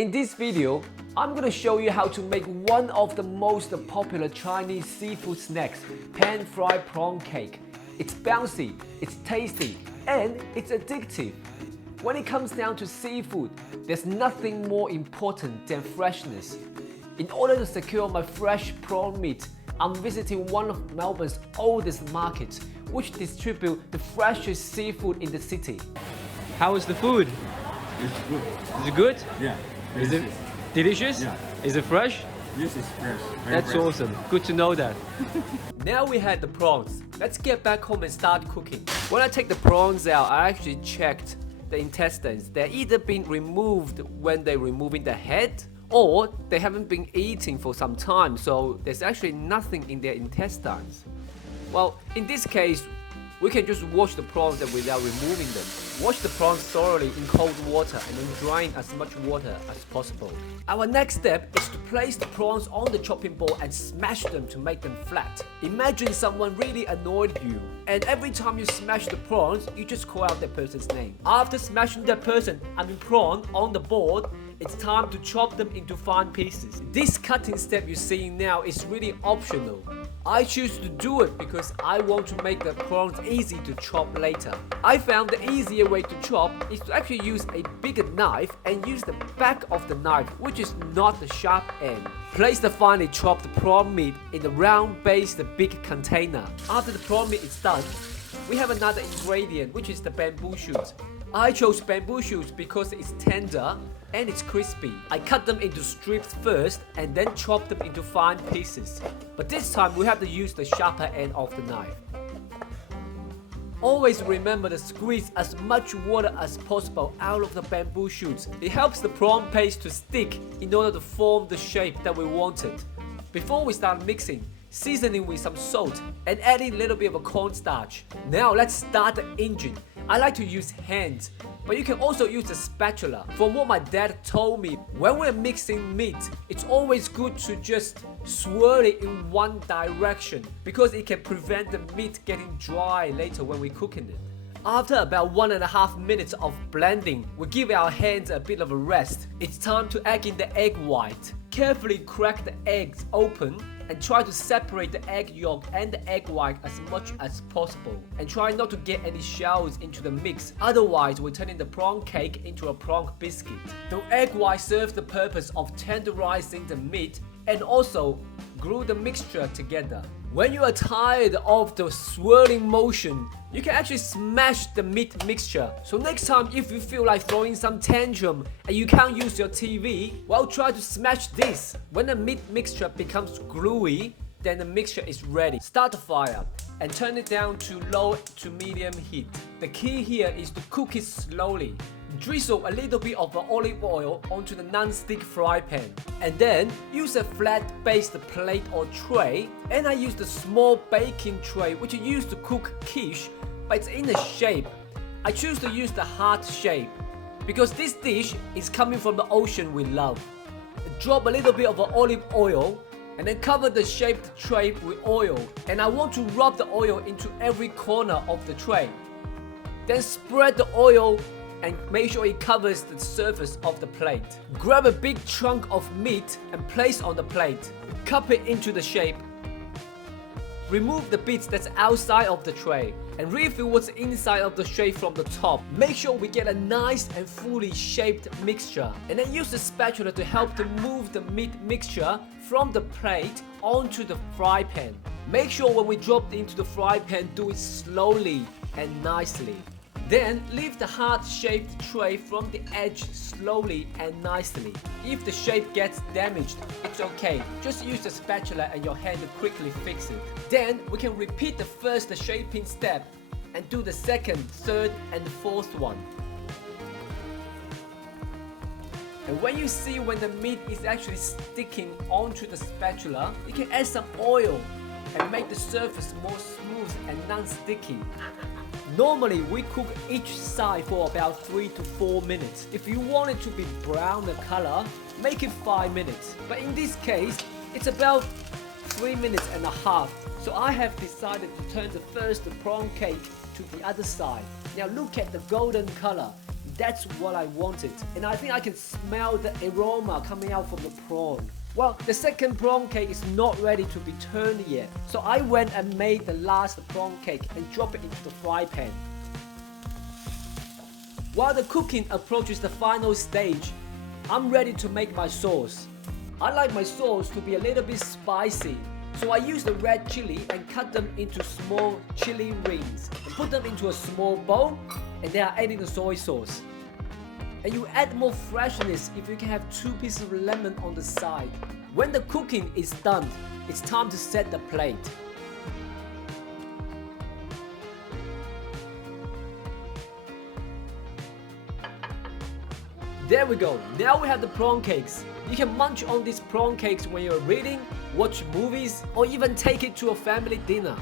In this video, I'm gonna show you how to make one of the most popular Chinese seafood snacks, pan-fried prawn cake. It's bouncy, it's tasty, and it's addictive. When it comes down to seafood, there's nothing more important than freshness. In order to secure my fresh prawn meat, I'm visiting one of Melbourne's oldest markets, which distribute the freshest seafood in the city. How is the food? It's good. Is it good? Yeah. Is it delicious? Yeah. Is it fresh? This is fresh. That's awesome. Good to know that. Now we had the prawns. Let's get back home and start cooking. When I take the prawns out, I actually checked the intestines. They're either been removed when they're removing the head, or they haven't been eating for some time, so there's actually nothing in their intestines. Well, in this case, we can just wash the prawns without removing them. Wash the prawns thoroughly in cold water and then drain as much water as possible. Our next step is to place the prawns on the chopping board and smash them to make them flat. Imagine someone really annoyed you, and every time you smash the prawns, you just call out that person's name. After smashing that prawn on the board, it's time to chop them into fine pieces. This cutting step you're seeing now is really optional. I choose to do it because I want to make the prawns easy to chop later. I found the easier way to chop is to actually use a bigger knife and use the back of the knife, which is not the sharp end. Place the finely chopped prawn meat in the round base, the big container. After the prawn meat is done, we have another ingredient, which is the bamboo shoots. I chose bamboo shoots because it's tender and it's crispy. I cut them into strips first and then chop them into fine pieces. But this time we have to use the sharper end of the knife. Always remember to squeeze as much water as possible out of the bamboo shoots. It helps the prawn paste to stick in order to form the shape that we wanted. Before we start mixing, seasoning with some salt and adding a little bit of a cornstarch. Now let's start the engine. I like to use hands, but you can also use a spatula. From what my dad told me, when we're mixing meat, it's always good to just swirl it in one direction because it can prevent the meat getting dry later when we're cooking it. After about 1.5 minutes of blending, we give our hands a bit of a rest. It's time to add in the egg white. Carefully crack the eggs open and try to separate the egg yolk and the egg white as much as possible. And try not to get any shells into the mix, otherwise we're turning the prawn cake into a prawn biscuit. The egg white serves the purpose of tenderizing the meat and also glue the mixture together. When you are tired of the swirling motion, you can actually smash the meat mixture. So next time if you feel like throwing some tantrum and you can't use your TV, well, try to smash this. When the meat mixture becomes gluey, then the mixture is ready. Start the fire and turn it down to low to medium heat. The key here is to cook it slowly. Drizzle a little bit of olive oil onto the non-stick fry pan, and then use a flat-based plate or tray, and I use the small baking tray which you use to cook quiche, but it's in a shape. I choose to use the heart shape because this dish is coming from the ocean we love. Drop a little bit of olive oil and then cover the shaped tray with oil, and I want to rub the oil into every corner of the tray. Then spread the oil and make sure it covers the surface of the plate. Grab a big chunk of meat and place on the plate. Cup it into the shape. Remove the bits that's outside of the tray and refill what's inside of the tray from the top. Make sure we get a nice and fully shaped mixture, and then use the spatula to help to move the meat mixture from the plate onto the fry pan. Make sure when we drop it into the fry pan, do it slowly and nicely. Then leave the heart-shaped tray from the edge slowly and nicely. If the shape gets damaged, it's okay. Just use the spatula and your hand to quickly fix it. Then we can repeat the first shaping step and do the second, third, and fourth one. And when you see when the meat is actually sticking onto the spatula, you can add some oil and make the surface more smooth and non-sticky. Normally, we cook each side for about 3 to 4 minutes. If you want it to be brown the color, make it 5 minutes. But in this case, it's about 3.5 minutes. So I have decided to turn the first prawn cake to the other side. Now look at the golden color. That's what I wanted, and I think I can smell the aroma coming out from the prawn. Well, the second prawn cake is not ready to be turned yet, so I went and made the last prawn cake and dropped it into the fry pan. While the cooking approaches the final stage, I'm ready to make my sauce. I like my sauce to be a little bit spicy, so I use the red chili and cut them into small chili rings and put them into a small bowl, and then I add in the soy sauce. And you add more freshness if you can have 2 pieces of lemon on the side. When the cooking is done, it's time to set the plate. There we go, now we have the prawn cakes. You can munch on these prawn cakes when you're reading, watch movies, or even take it to a family dinner.